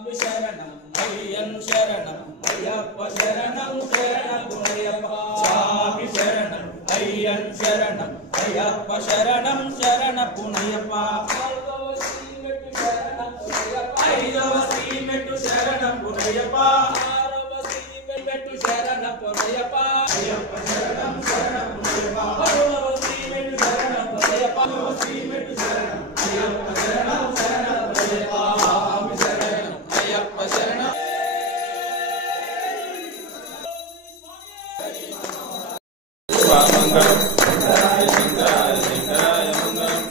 స్వామి శరణం అయ్యన్ శరణం అయ్యప్ప శరణం శరణపునయ్యప్ప స్వామి శరణం అయ్యన్ శరణం అయ్యప్ప శరణం శరణపునయ్యప్ప ఐదవ శ్రీమెట్టు శరణపునయ్యప్ప ఆరవ శ్రీమెట్టు శరణపునయ్యప్ప అయ్యప్ప శరణం శరణపునయ్యప్ప ఆరవ శ్రీమెట్టు శరణపునయ్యప్ప ఆరవ శ్రీమెట్టు శరణం అయ్యప్ప శరణం శరణపునయ్యప్ప స్వామి శరణం అయ్యప్ప శరణం మంగళం శంకరాయ శంకరాయ శంకరాయ మంగళం